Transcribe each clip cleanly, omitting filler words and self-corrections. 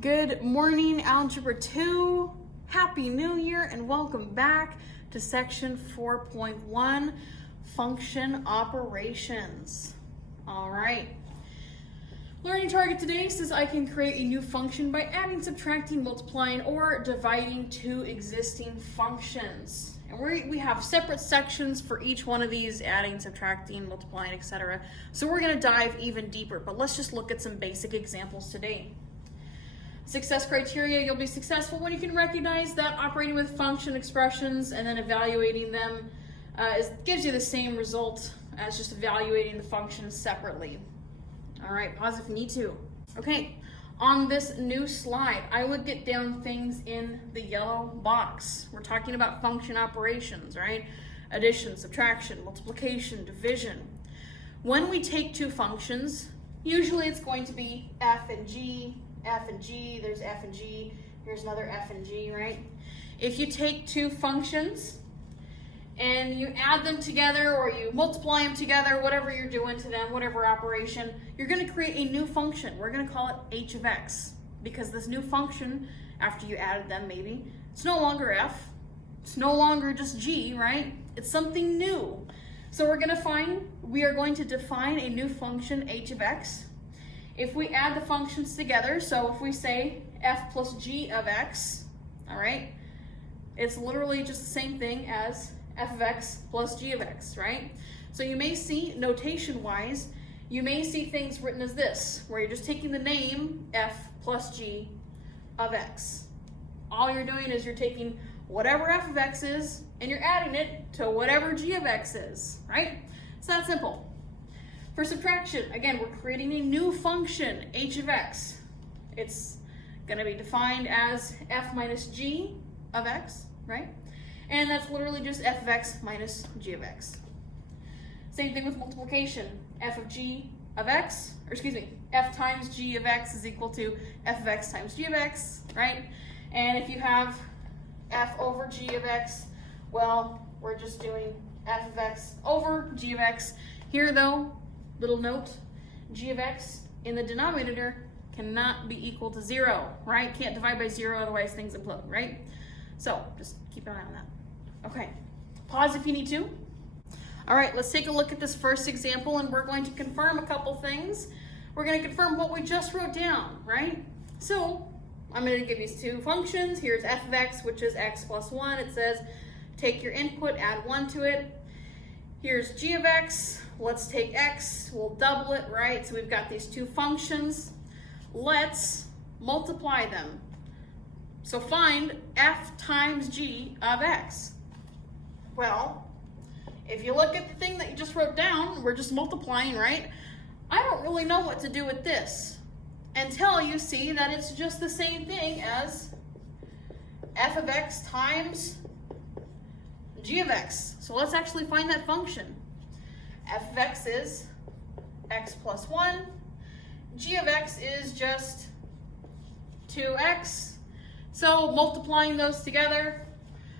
Good morning, Algebra 2. Happy New Year and welcome back to section 4.1, function operations. All right. Learning target today says I can create a new function by adding, subtracting, multiplying, or dividing two existing functions. And we have separate sections for each one of these, adding, subtracting, multiplying, etc. So we're going to dive even deeper, but let's just look at some basic examples today. Success criteria: you'll be successful when you can recognize that operating with function expressions and then evaluating them gives you the same result as just evaluating the functions separately. All right, pause if you need to. Okay, on this new slide, I would get down things in the yellow box. We're talking about function operations, right? Addition, subtraction, multiplication, division. When we take two functions, usually it's going to be f and g, there's f and g, here's another f and g, right? If you take two functions and you add them together or you multiply them together, whatever you're doing to them, whatever operation, you're going to create a new function. We're going to call it h of x, because this new function, after you added them maybe, it's no longer f, it's no longer just g, right? It's something new. So we are going to define a new function h of x. If we add the functions together, so if we say f plus g of x, all right, it's literally just the same thing as f of x plus g of x, right? So you may see, notation-wise, you may see things written as this, where you're just taking the name f plus g of x. All you're doing is you're taking whatever f of x is, and you're adding it to whatever g of x is, right? It's that simple. For subtraction, again, we're creating a new function, h of x. It's going to be defined as f minus g of x, right? And that's literally just f of x minus g of x. Same thing with multiplication. F of g of x, or excuse me, f times g of x is equal to f of x times g of x, right? And if you have f over g of x, well, we're just doing f of x over g of x. Here, though, little note, g of x in the denominator cannot be equal to 0, right? Can't divide by 0, otherwise things implode, right? So just keep an eye on that. Okay, pause if you need to. All right, let's take a look at this first example, and we're going to confirm a couple things. We're going to confirm what we just wrote down, right? So I'm going to give you two functions. Here's f of x, which is x plus 1. It says take your input, add 1 to it. Here's g of x. Let's take x, we'll double it, right? So we've got these two functions. Let's multiply them. So find f times g of x. Well, if you look at the thing that you just wrote down, we're just multiplying, right? I don't really know what to do with this until you see that it's just the same thing as f of x times g of x. So let's actually find that function. F of x is x plus 1. G of x is just 2x. So multiplying those together,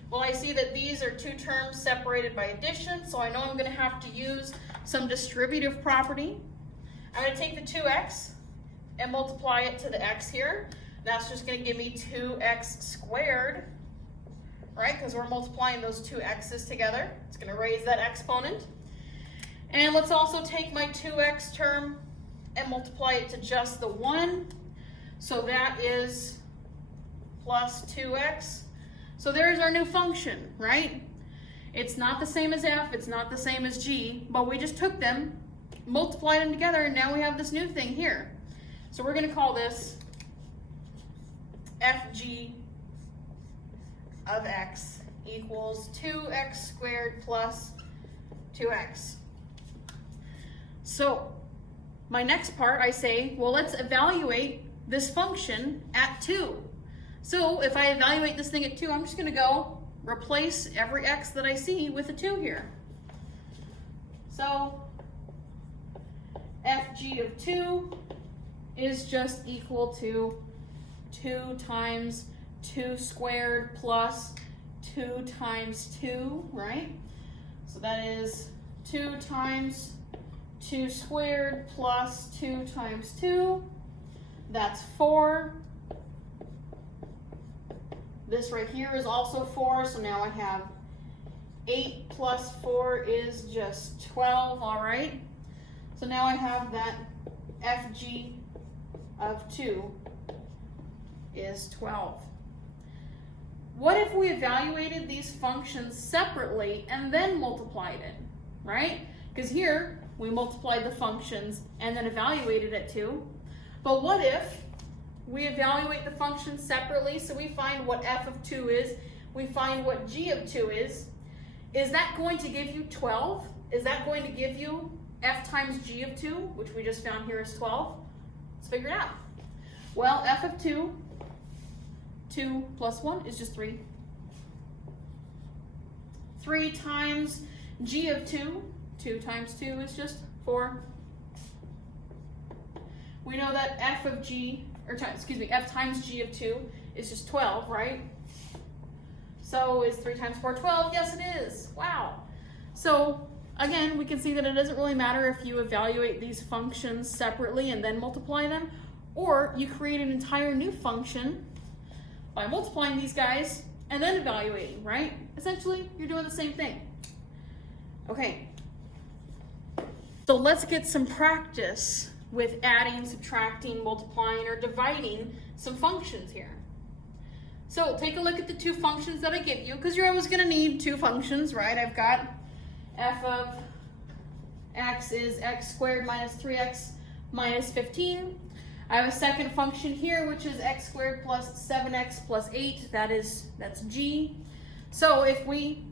well, I see that these are two terms separated by addition, so I know I'm going to have to use some distributive property. I'm going to take the 2x and multiply it to the x here. That's just going to give me 2x squared, right? Because we're multiplying those two x's together. It's going to raise that exponent. And let's also take my 2x term and multiply it to just the 1. So that is plus 2x. So there's our new function, right? It's not the same as f, it's not the same as g, but we just took them, multiplied them together, and now we have this new thing here. So we're going to call this fg of x equals 2x squared plus 2x. So my next part, I say, well, let's evaluate this function at 2. So if I evaluate this thing at 2, I'm just going to go replace every x that I see with a 2 here. So fg of 2 is just equal to 2 times 2 squared plus 2 times 2, right? So that is 2 times 2 squared plus 2 times 2. That's 4. This right here is also 4, so now I have 8 plus 4 is just 12, all right? So now I have that FG of 2 is 12. What if we evaluated these functions separately and then multiplied it, right? Because here we multiplied the functions and then evaluated it too. But what if we evaluate the functions separately, so we find what f of 2 is, we find what g of 2 is that going to give you 12? Is that going to give you f times g of 2, which we just found here is 12? Let's figure it out. Well, f of 2, 2 plus 1 is just 3. 3 times g of 2, 2 times 2 is just 4. We know that f times g of 2 is just 12, right? So is 3 times 4 12? Yes, it is. Wow. So again, we can see that it doesn't really matter if you evaluate these functions separately and then multiply them, or you create an entire new function by multiplying these guys and then evaluating, right? Essentially, you're doing the same thing. Okay. So let's get some practice with adding, subtracting, multiplying, or dividing some functions here. So take a look at the two functions that I give you, because you're always going to need two functions, right? I've got f of x is x squared minus 3x minus 15. I have a second function here, which is x squared plus 7x plus 8. That's g. So if we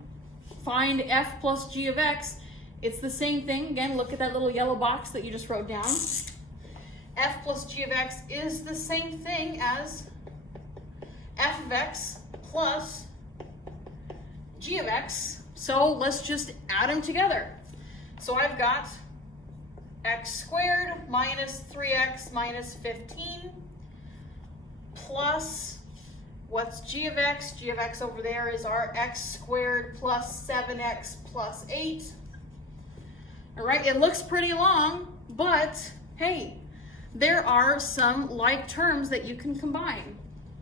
find f plus g of x, it's the same thing. Again, look at that little yellow box that you just wrote down. F plus g of x is the same thing as f of x plus g of x. So let's just add them together. So I've got x squared minus 3x minus 15 plus, what's g of x? G of x over there is our x squared plus 7x plus 8. All right, it looks pretty long, but hey, there are some like terms that you can combine.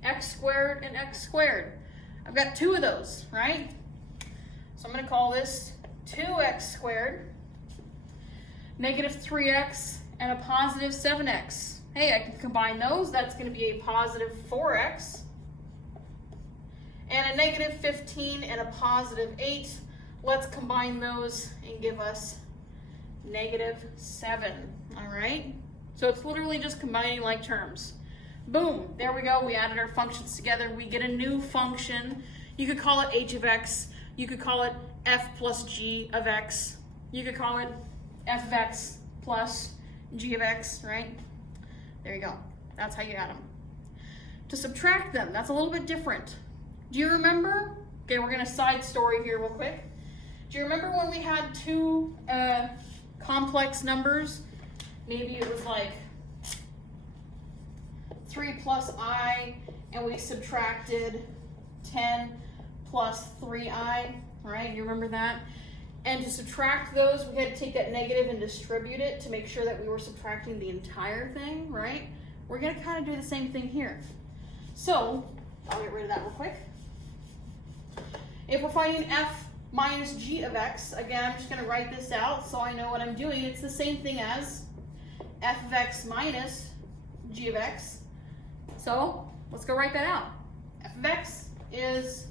X squared and x squared. I've got two of those, right? So I'm going to call this 2x squared, negative 3x, and a positive 7x. Hey, I can combine those. That's going to be a positive 4x. And a negative 15 and a positive 8. Let's combine those and give us negative 7. All right? So it's literally just combining like terms. Boom, there we go. We added our functions together. We get a new function. You could call it h of x. You could call it f plus g of x. You could call it f of x plus g of x, right? There you go. That's how you add them. To subtract them, that's a little bit different. Do you remember? Okay, we're going to side story here real quick. Do you remember when we had two complex numbers? Maybe it was like 3 plus I, and we subtracted 10 plus 3i, right? You remember that? And to subtract those, we had to take that negative and distribute it to make sure that we were subtracting the entire thing, right? We're going to kind of do the same thing here. So, I'll get rid of that real quick. If we're finding f minus g of x, again, I'm just going to write this out so I know what I'm doing. It's the same thing as f of x minus g of x. So let's go write that out. F of x is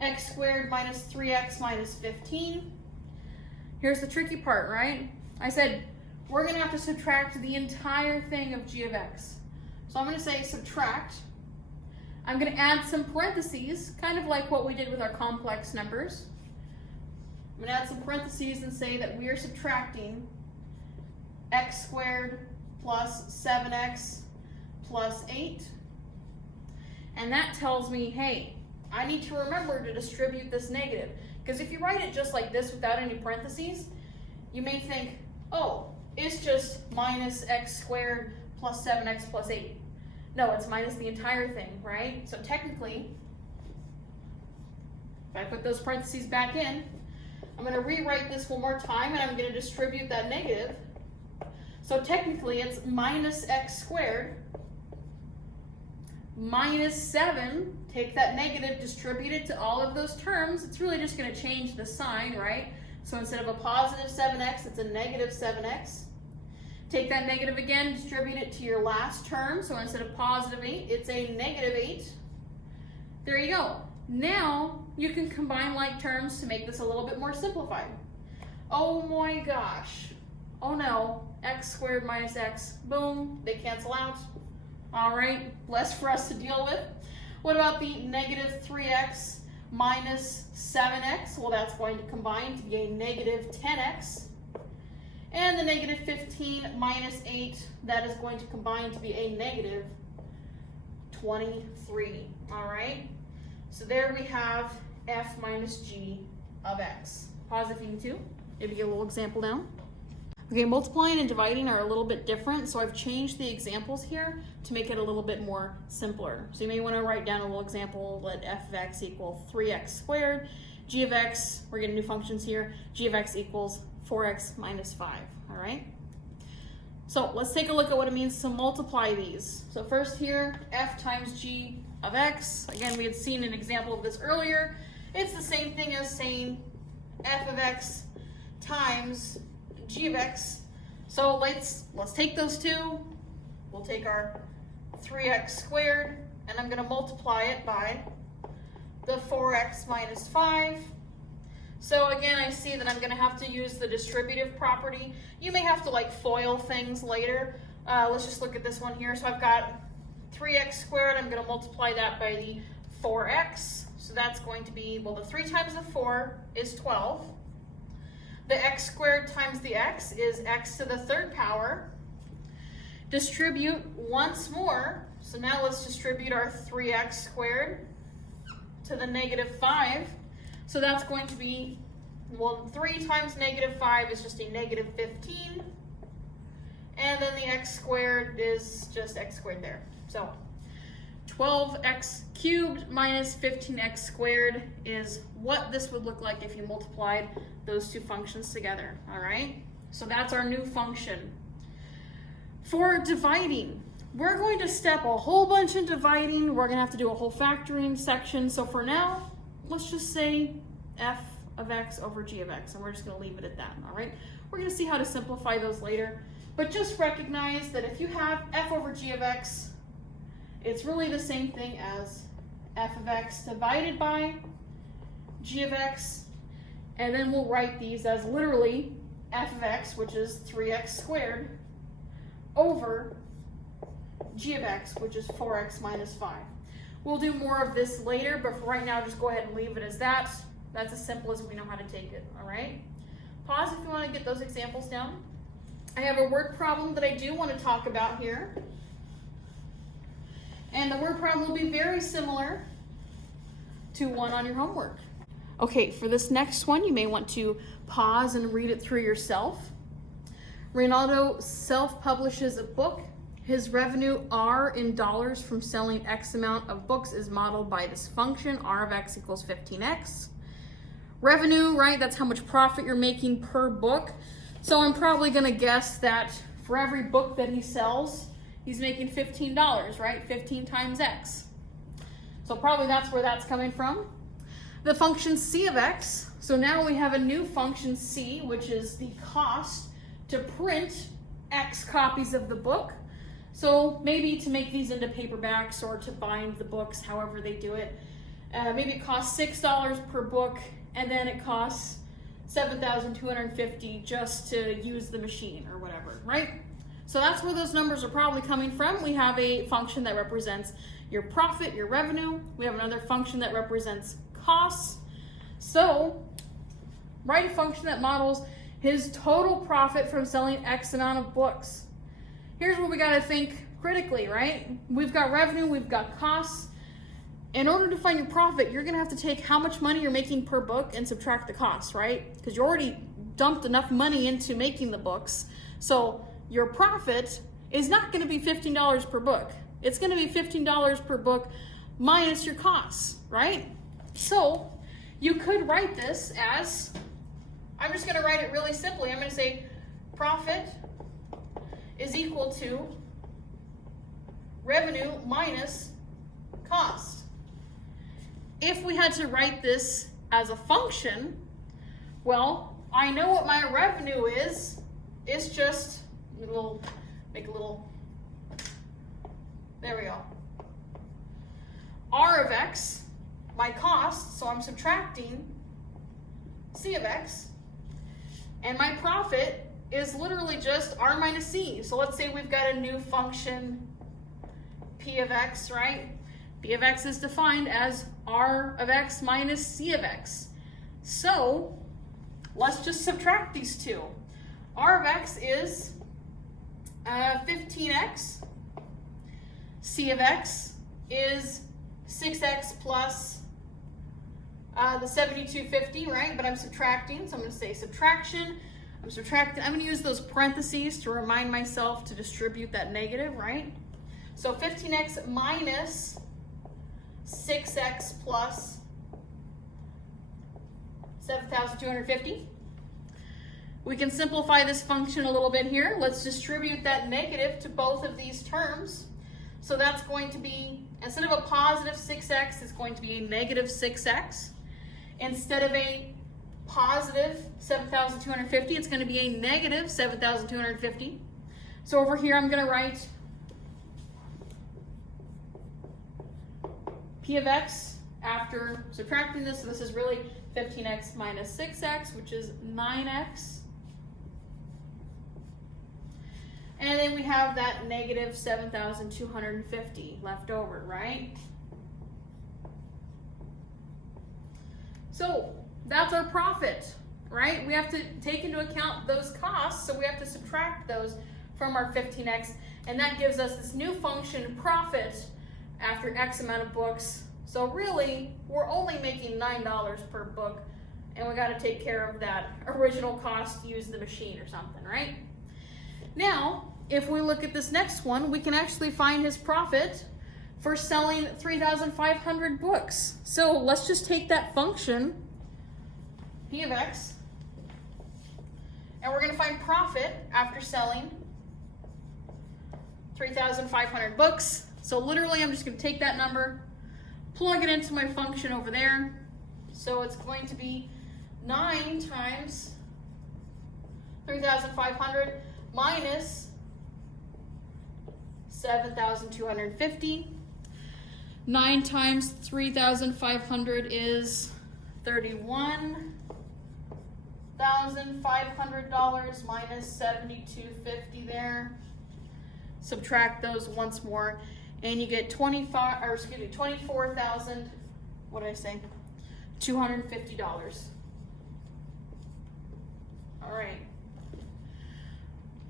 x squared minus 3x minus 15. Here's the tricky part, right? I said we're going to have to subtract the entire thing of g of x. So I'm going to say subtract. I'm going to add some parentheses, kind of like what we did with our complex numbers. I'm going to add some parentheses and say that we are subtracting x squared plus 7x plus 8. And that tells me, hey, I need to remember to distribute this negative. Because if you write it just like this without any parentheses, you may think, oh, it's just minus x squared plus 7x plus 8. No, it's minus the entire thing, right? So technically, if I put those parentheses back in, I'm going to rewrite this one more time, and I'm going to distribute that negative. So technically, it's minus x squared minus 7. Take that negative, distribute it to all of those terms. It's really just going to change the sign, right? So instead of a positive 7x, it's a negative 7x. Take that negative again, distribute it to your last term. So instead of positive 8, it's a negative 8. There you go. Now you can combine like terms to make this a little bit more simplified. Oh my gosh. Oh no, x squared minus x, boom, they cancel out. All right, less for us to deal with. What about the negative 3x minus 7x? Well, that's going to combine to be a negative 10x. And the negative 15 minus 8, that is going to combine to be a negative 23. All right, so there we have f minus g of x. Pause if you need to. Maybe get a little example down. Okay, multiplying and dividing are a little bit different, so I've changed the examples here to make it a little bit more simpler. So you may want to write down a little example, let f of x equal 3x squared, g of x, we're getting new functions here, g of x equals 4x minus 5, all right? So let's take a look at what it means to multiply these. So first here, f times g of x. Again, we had seen an example of this earlier. It's the same thing as saying f of x times g of x. So let's take those two. We'll take our 3x squared, and I'm going to multiply it by the 4x minus 5. So again, I see that I'm going to have to use the distributive property. You may have to like FOIL things later. Let's just look at this one here. So I've got 3x squared. I'm going to multiply that by the 4x. So that's going to be, well, the 3 times the 4 is 12. The x squared times the x is x to the 3rd power. Distribute once more. So now let's distribute our 3x squared to the negative 5. So that's going to be, well, 3 times negative 5 is just a negative 15. And then the x squared is just x squared there. So 12x cubed minus 15x squared is what this would look like if you multiplied those two functions together, all right? So that's our new function. For dividing, we're going to step a whole bunch in dividing. We're going to have to do a whole factoring section. So for now, let's just say f of x over g of x, and we're just going to leave it at that, all right? We're going to see how to simplify those later, but just recognize that if you have f over g of x, it's really the same thing as f of x divided by g of x, and then we'll write these as literally f of x, which is 3x squared, over g of x, which is 4x minus 5. We'll do more of this later, but for right now, just go ahead and leave it as that. That's as simple as we know how to take it, all right? Pause if you want to get those examples down. I have a word problem that I do want to talk about here. And the word problem will be very similar to one on your homework. Okay, for this next one, you may want to pause and read it through yourself. Reynaldo self-publishes a book. His revenue R in dollars from selling X amount of books is modeled by this function, R of X equals 15X. Revenue, right, that's how much profit you're making per book. So I'm probably gonna guess that for every book that he sells, he's making $15, right? 15 times X. So probably that's where that's coming from. The function C of X. So now we have a new function C, which is the cost to print X copies of the book. So maybe to make these into paperbacks or to bind the books, however they do it. Maybe it costs $6 per book, and then it costs $7,250 just to use the machine or whatever, right? So that's where those numbers are probably coming from. We have a function that represents your profit, your revenue. We have another function that represents costs. So write a function that models his total profit from selling X amount of books. Here's where we got to think critically, right? We've got revenue, we've got costs. In order to find your profit, you're going to have to take how much money you're making per book and subtract the costs, right? Because you already dumped enough money into making the books. So your profit is not going to be $15 per book. It's going to be $15 per book minus your costs, right? So you could write this as, I'm just going to write it really simply. I'm going to say profit is equal to revenue minus cost. If we had to write this as a function, well, I know what my revenue is. It's just make a little, there we go. R of X, my cost, so I'm subtracting C of X, and my profit is literally just R minus C. So let's say we've got a new function, P of X, right? P of X is defined as R of X minus C of X. So let's just subtract these two. R of X is 15X. C of X is 6X plus the 7250, right? But I'm subtracting, so I'm going to say subtraction. I'm subtracting. I'm going to use those parentheses to remind myself to distribute that negative, right? So 15X minus 6X plus 7,250. We can simplify this function a little bit here. Let's distribute that negative to both of these terms. So that's going to be, instead of a positive 6X, it's going to be a negative 6X. Instead of a positive 7,250, it's going to be a negative 7,250. So over here, I'm going to write P of X after subtracting this. So this is really 15X minus 6X, which is 9X. And then we have that negative 7,250 left over, right? So that's our profit, right? We have to take into account those costs, so we have to subtract those from our 15X, and that gives us this new function, profit, after X amount of books. So really, we're only making $9 per book, and we gotta take care of that original cost to use the machine or something, right? Now, if we look at this next one, we can actually find his profit for selling 3,500 books. So let's just take that function, P of X, and we're gonna find profit after selling 3,500 books. So literally, I'm just gonna take that number, plug it into my function over there. So it's going to be 9 times 3,500 minus 7,250. 9 times 3,500 is $31,500 minus 7,250 there. Subtract those once more, and you get 24,000. What did I say? $250. All right.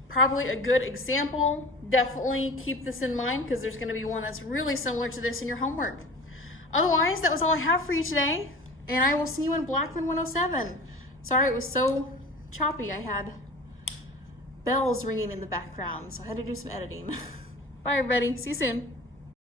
Probably a good example. Definitely keep this in mind because there's going to be one that's really similar to this in your homework. Otherwise, that was all I have for you today, and I will see you in Blackman 107. Sorry it was so choppy. I had bells ringing in the background, so I had to do some editing. Bye, everybody. See you soon.